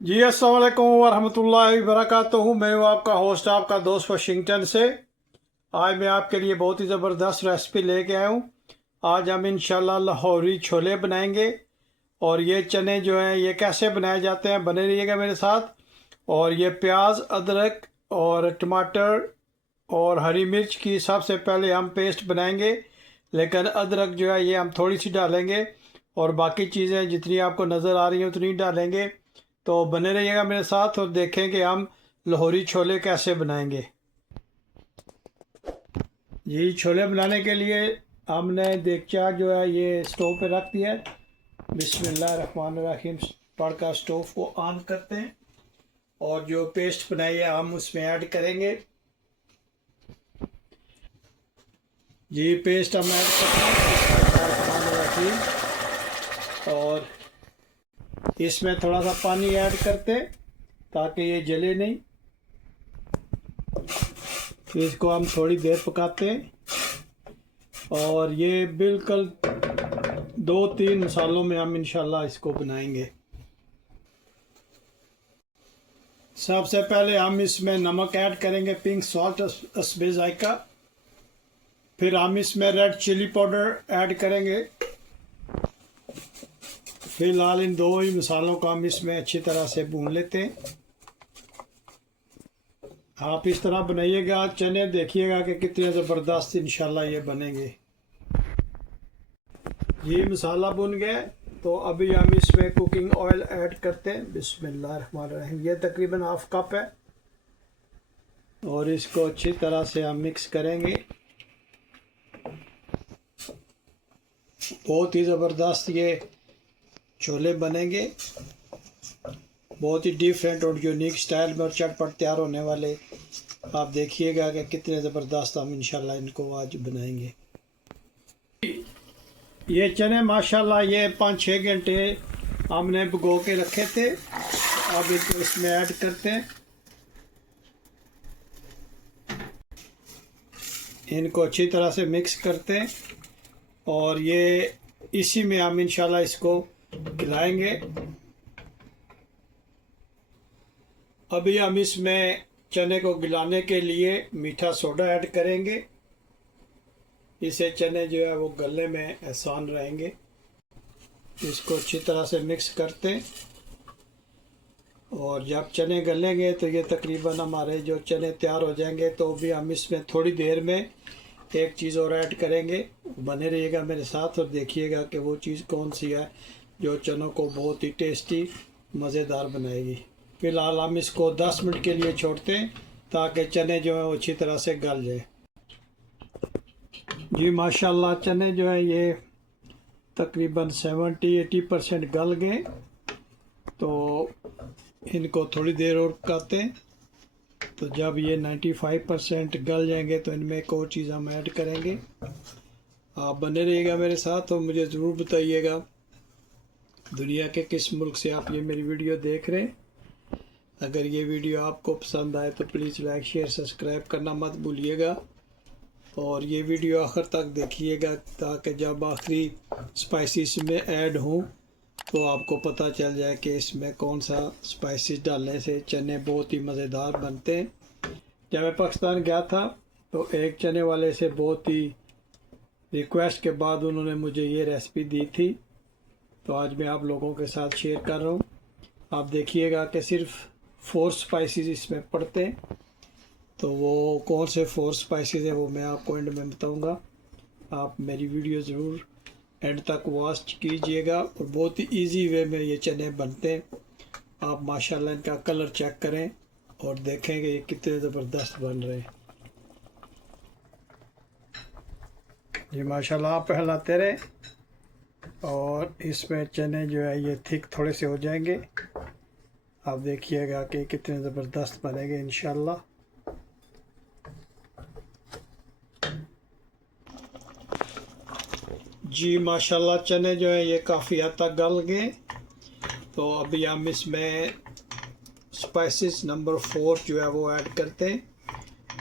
जी अस्सलाम वालेकुम वरहमतुल्लाहि वबरकातुहू। मैं हूँ आपका होस्ट, आपका दोस्त वाशिंगटन से। आज मैं आपके लिए बहुत ही ज़बरदस्त रेसिपी लेके आया हूँ। आज हम इंशाल्लाह लाहौरी छोले बनाएंगे। और ये चने जो हैं ये कैसे बनाए जाते हैं, बने रहिएगा मेरे साथ। और ये प्याज, अदरक और टमाटर और हरी मिर्च की सबसे पहले हम पेस्ट बनाएंगे। लेकिन अदरक जो है ये हम थोड़ी सी डालेंगे और बाकी चीज़ें जितनी आपको नज़र आ रही हैं उतनी डालेंगे। तो बने रहिएगा मेरे साथ और देखें कि हम लाहौरी छोले कैसे बनाएंगे। ये छोले बनाने के लिए हमने देगचा जो है ये स्टोव पे रख दिया है। बिस्मिल्लाहिर्रहमानिर्रहीम पढ़कर स्टोव को ऑन करते हैं और जो पेस्ट बनाई है हम उसमें ऐड करेंगे। ये पेस्ट हम ऐड करते हैं और इसमें थोड़ा सा पानी ऐड करते हैं ताकि ये जले नहीं। इसको हम थोड़ी देर पकाते हैं और ये बिल्कुल 2-3 मसालों में हम इंशाल्लाह इसको बनाएंगे। सबसे पहले हम इसमें नमक ऐड करेंगे, पिंक सॉल्ट हस्बे जायका। फिर हम इसमें रेड चिली पाउडर ऐड करेंगे। फिलहाल इन दो ही मसालों को हम इसमें अच्छी तरह से भून लेते हैं। आप इस तरह बनाइएगा चने, देखिएगा कि कितने ज़बरदस्त इंशाल्लाह ये बनेंगे। ये मसाला भुन गया तो अभी हम इसमें कुकिंग ऑयल ऐड करते हैं। बिस्मिल्लाहिर्रहमानिर्रहीम, ये तकरीबन हाफ कप है और इसको अच्छी तरह से हम मिक्स करेंगे। बहुत ही ज़बरदस्त ये छोले बनेंगे, बहुत ही डिफरेंट और यूनिक स्टाइल में और चटपट तैयार होने वाले। आप देखिएगा कि कितने ज़बरदस्त हम इंशाल्लाह इनको आज बनाएंगे। ये चने माशाल्लाह ये 5-6 घंटे हमने भिगो के रखे थे। अब इनको इसमें ऐड करते हैं। इनको अच्छी तरह से मिक्स करते हैं और ये इसी में हम इंशाल्लाह इसको खिलाएंगे। अभी हम इसमें चने को गिलाने के लिए मीठा सोडा ऐड करेंगे। इससे चने जो है वो गलने में आसान रहेंगे। इसको अच्छी तरह से मिक्स करते हैं और जब चने गलेंगे तो ये तकरीबन हमारे जो चने तैयार हो जाएंगे। तो भी हम इसमें थोड़ी देर में एक चीज़ और ऐड करेंगे। बने रहिएगा मेरे साथ और देखिएगा कि वो चीज़ कौन सी है जो चनों को बहुत ही टेस्टी मज़ेदार बनाएगी। फिलहाल हम इसको 10 मिनट के लिए छोड़ते हैं ताकि चने जो है वो अच्छी तरह से गल जाए। जी माशाल्लाह चने जो है ये तकरीबन 70-80% गल गए। तो इनको थोड़ी देर और पकाते हैं। तो जब ये 95% गल जाएंगे तो इनमें एक और चीज़ हम ऐड करेंगे। आप बने रहिएगा मेरे साथ और मुझे ज़रूर बताइएगा दुनिया के किस मुल्क से आप ये मेरी वीडियो देख रहे हैं। अगर ये वीडियो आपको पसंद आए तो प्लीज़ लाइक शेयर सब्सक्राइब करना मत भूलिएगा और ये वीडियो आखिर तक देखिएगा ताकि जब आखिरी स्पाइसेस में ऐड हों तो आपको पता चल जाए कि इसमें कौन सा स्पाइसेस डालने से चने बहुत ही मज़ेदार बनते हैं। जब मैं पाकिस्तान गया था तो एक चने वाले से बहुत ही रिक्वेस्ट के बाद उन्होंने मुझे ये रेसिपी दी थी। तो आज मैं आप लोगों के साथ शेयर कर रहा हूँ। आप देखिएगा कि सिर्फ 4 स्पाइसेस इसमें पड़ते हैं। तो वो कौन से 4 स्पाइसेस है वो मैं आपको एंड में बताऊंगा। आप मेरी वीडियो ज़रूर एंड तक वॉच कीजिएगा और बहुत ही इजी वे में ये चने बनते हैं। आप माशाल्लाह इनका कलर चेक करें और देखेंगे ये कितने ज़बरदस्त बन रहे हैं। ये माशाल्लाह आप हिलाते रहें और इसमें चने जो है ये थिक थोड़े से हो जाएंगे। आप देखिएगा कि कितने ज़बरदस्त बनेंगे इंशाल्लाह। जी माशाल्लाह चने जो है ये काफ़ी हद तक गल गए। तो अभी हम इसमें स्पाइसेस नंबर 4 जो है वो ऐड करते हैं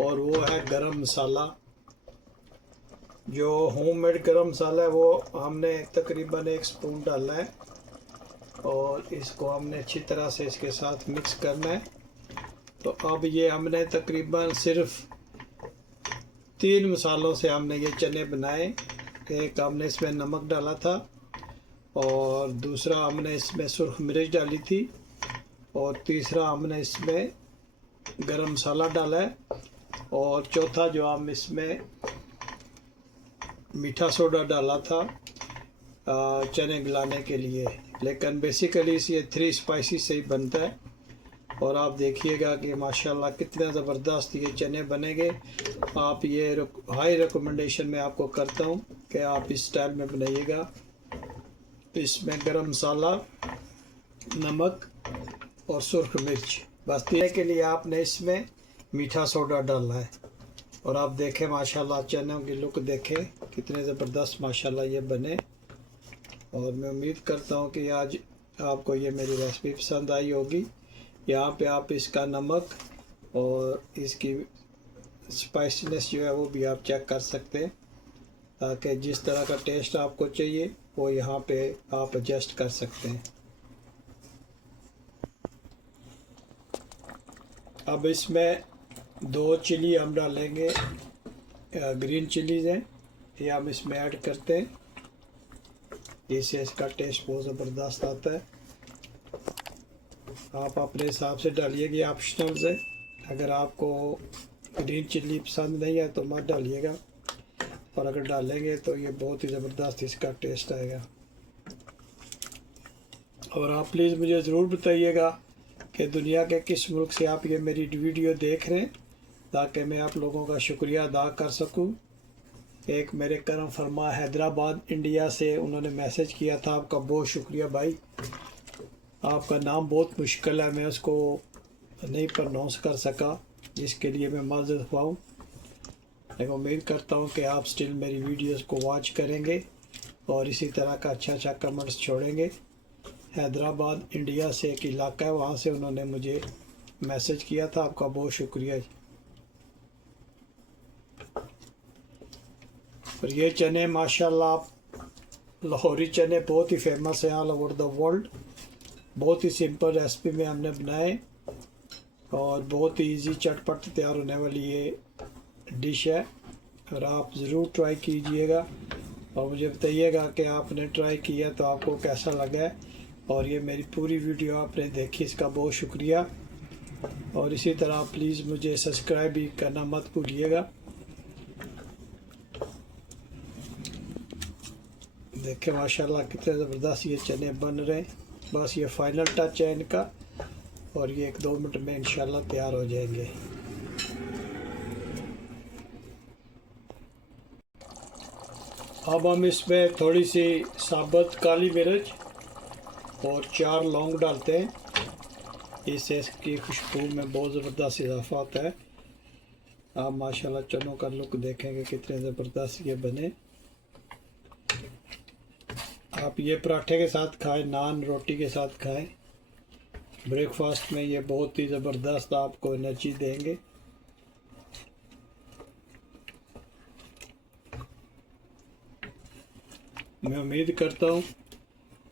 और वो है गरम मसाला। जो होममेड गरम मसाला है वो हमने तकरीबन 1 स्पून डाला है। और इसको हमने अच्छी तरह से इसके साथ मिक्स करना है। तो अब ये हमने तकरीबन सिर्फ 3 मसालों से हमने ये चने बनाए। एक हमने इसमें नमक डाला था, और दूसरा हमने इसमें सुर्ख मिर्च डाली थी, और तीसरा हमने इसमें गरम मसाला डाला है, और चौथा जो हम इसमें मीठा सोडा डाला था चने गलाने के लिए। लेकिन बेसिकली ये 3 स्पाइसेस से ही बनता है। और आप देखिएगा कि माशाल्लाह कितना ज़बरदस्त ये चने बनेंगे। आप ये हाई रिकमेंडेशन मैं आपको करता हूँ कि आप इस स्टाइल में बनाइएगा। इसमें गरम मसाला, नमक और सुर्ख मिर्च, बस तीन के लिए आपने इसमें मीठा सोडा डालना है। और आप देखें माशाल्लाह चनों की लुक देखें कितने ज़बरदस्त माशाल्लाह ये बने। और मैं उम्मीद करता हूँ कि आज आपको ये मेरी रेसिपी पसंद आई होगी। यहाँ पे आप इसका नमक और इसकी स्पाइसीनेस जो है वो भी आप चेक कर सकते हैं, ताकि जिस तरह का टेस्ट आपको चाहिए वो यहाँ पे आप एडजस्ट कर सकते हैं। अब इसमें 2 चिली हम डालेंगे, ग्रीन चिलीज़ हैं, ये हम इसमें ऐड करते हैं। इससे इसका टेस्ट बहुत ज़बरदस्त आता है। आप अपने हिसाब से डालिएगा, ये ऑप्शनल है। अगर आपको ग्रीन चिल्ली पसंद नहीं है तो मत डालिएगा, और अगर डालेंगे तो ये बहुत ही ज़बरदस्त इसका टेस्ट आएगा। और आप प्लीज़ मुझे ज़रूर बताइएगा कि दुनिया के किस मुल्क से आप ये मेरी वीडियो देख रहे हैं, ताकि मैं आप लोगों का शुक्रिया अदा कर सकूं। एक मेरे करम फरमा हैदराबाद इंडिया से उन्होंने मैसेज किया था, आपका बहुत शुक्रिया भाई। आपका नाम बहुत मुश्किल है, मैं उसको नहीं प्रोनाउंस कर सका, जिसके लिए मैं माज़रत पाऊँ। मैं उम्मीद करता हूँ कि आप स्टिल मेरी वीडियोस को वॉच करेंगे और इसी तरह का अच्छा कमेंट्स छोड़ेंगे। हैदराबाद इंडिया से एक इलाका है, वहाँ से उन्होंने मुझे मैसेज किया था, आपका बहुत शुक्रिया। और ये चने माशाल्लाह लाहौरी चने बहुत ही फेमस है ऑल ओवर द वर्ल्ड। बहुत ही सिंपल रेसिपी में हमने बनाए और बहुत ही इजी चटपट तैयार होने वाली ये डिश है। और आप ज़रूर ट्राई कीजिएगा और मुझे बताइएगा कि आपने ट्राई किया तो आपको कैसा लगा है। और ये मेरी पूरी वीडियो आपने देखी, इसका बहुत शुक्रिया। और इसी तरह प्लीज़ मुझे सब्सक्राइब भी करना मत भूलिएगा। देखें माशाल्लाह कितने ज़बरदस्त ये चने बन रहे हैं। बस ये फाइनल टच है इनका, और ये 1-2 मिनट में इंशाल्लाह तैयार हो जाएंगे। अब हम इसमें थोड़ी सी साबुत काली मिर्च और 4 लौंग डालते हैं, इससे इसकी खुशबू में बहुत ज़बरदस्त इजाफा होता है। आप माशाल्लाह चनों का लुक देखेंगे कितने ज़बरदस्त ये बने। आप ये पराठे के साथ खाएं, नान रोटी के साथ खाएं, ब्रेकफास्ट में ये बहुत ही ज़बरदस्त आपको एनर्जी देंगे। मैं उम्मीद करता हूँ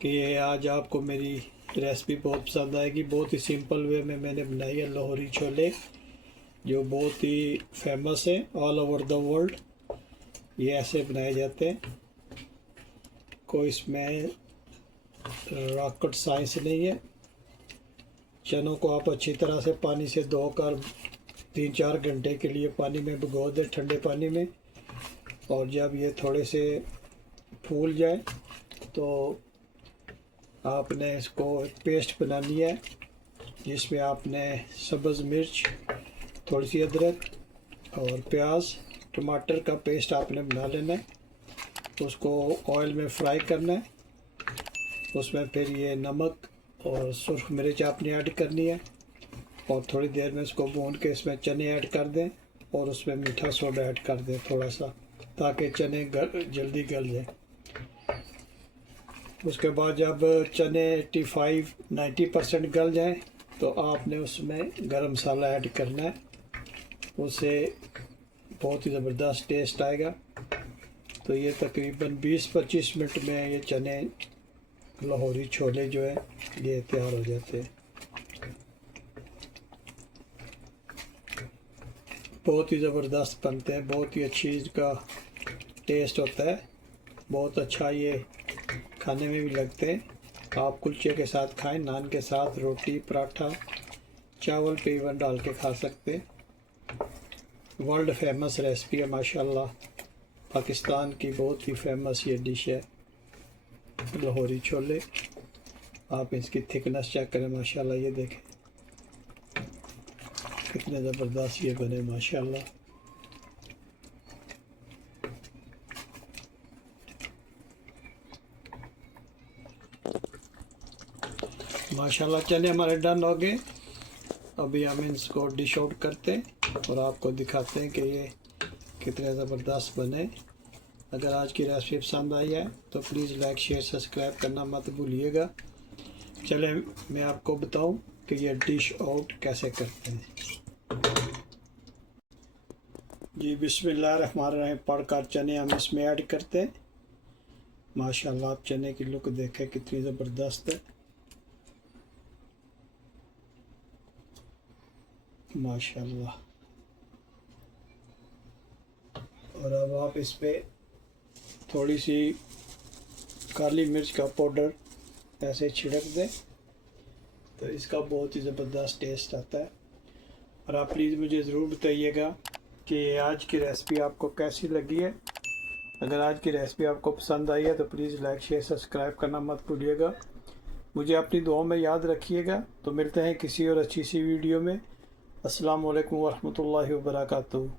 कि आज आपको मेरी रेसिपी बहुत पसंद आएगी। बहुत ही सिंपल वे में मैंने बनाई है लाहौरी छोले, जो बहुत ही फेमस है ऑल ओवर द वर्ल्ड। ये ऐसे बनाए जाते हैं, कोई इसमें रॉकेट साइंस नहीं है। चनों को आप अच्छी तरह से पानी से धोकर 3-4 घंटे के लिए पानी में भिगो दें, ठंडे पानी में। और जब ये थोड़े से फूल जाए तो आपने इसको एक पेस्ट बनानी है, जिसमें आपने सब्ज़ मिर्च, थोड़ी सी अदरक और प्याज टमाटर का पेस्ट आपने बना लेना है। उसको ऑयल में फ्राई करना है। उसमें फिर ये नमक और सुर्ख मिर्च आपने ऐड करनी है, और थोड़ी देर में इसको भून के इसमें चने ऐड कर दें, और उसमें मीठा सोडा ऐड कर दें थोड़ा सा, ताकि चने जल्दी गल जाए। उसके बाद जब चने 85-90% गल जाएं तो आपने उसमें गरम मसाला ऐड करना है, उससे बहुत ही ज़बरदस्त टेस्ट आएगा। तो ये तकरीबन 20-25 मिनट में ये चने लाहौरी छोले जो है ये तैयार हो जाते हैं। बहुत ही ज़बरदस्त बनते हैं, बहुत ही अच्छी इसका टेस्ट होता है, बहुत अच्छा ये खाने में भी लगते हैं। आप कुलचे के साथ खाएं, नान के साथ, रोटी, पराठा, चावल पे इवन डाल के खा सकते हैं। वर्ल्ड फेमस रेसिपी है माशाल्लाह, पाकिस्तान की बहुत ही फेमस ये डिश है लाहौरी छोले। आप इसकी थिकनेस चेक करें माशाल्लाह, ये देखें कितने ज़बरदस्त ये बने माशाल्लाह। माशाल्लाह चले हमारे डन हो गए। अभी हम इसको डिश आउट करते हैं और आपको दिखाते हैं कि ये कितने ज़बरदस्त बने। अगर आज की रेसिपी पसंद आई है तो प्लीज़ लाइक शेयर सब्सक्राइब करना मत भूलिएगा। चले मैं आपको बताऊं कि ये डिश आउट कैसे करते हैं। जी बिस्मिल्लाहिर्रहमानिर्रहीम पढ़कर चने हम इसमें ऐड करते हैं। माशाल्लाह आप चने की लुक देखें कितनी ज़बरदस्त है माशाल्लाह। और अब आप इस पर थोड़ी सी काली मिर्च का पाउडर ऐसे छिड़क दें तो इसका बहुत ही ज़बरदस्त टेस्ट आता है। और आप प्लीज़ मुझे ज़रूर बताइएगा कि आज की रेसिपी आपको कैसी लगी है। अगर आज की रेसिपी आपको पसंद आई है तो प्लीज़ लाइक शेयर सब्सक्राइब करना मत भूलिएगा। मुझे अपनी दुआओं में याद रखिएगा। तो मिलते हैं किसी और अच्छी सी वीडियो में। अस्सलाम वालेकुम वरहमतुल्लाहि वबरकातुहू।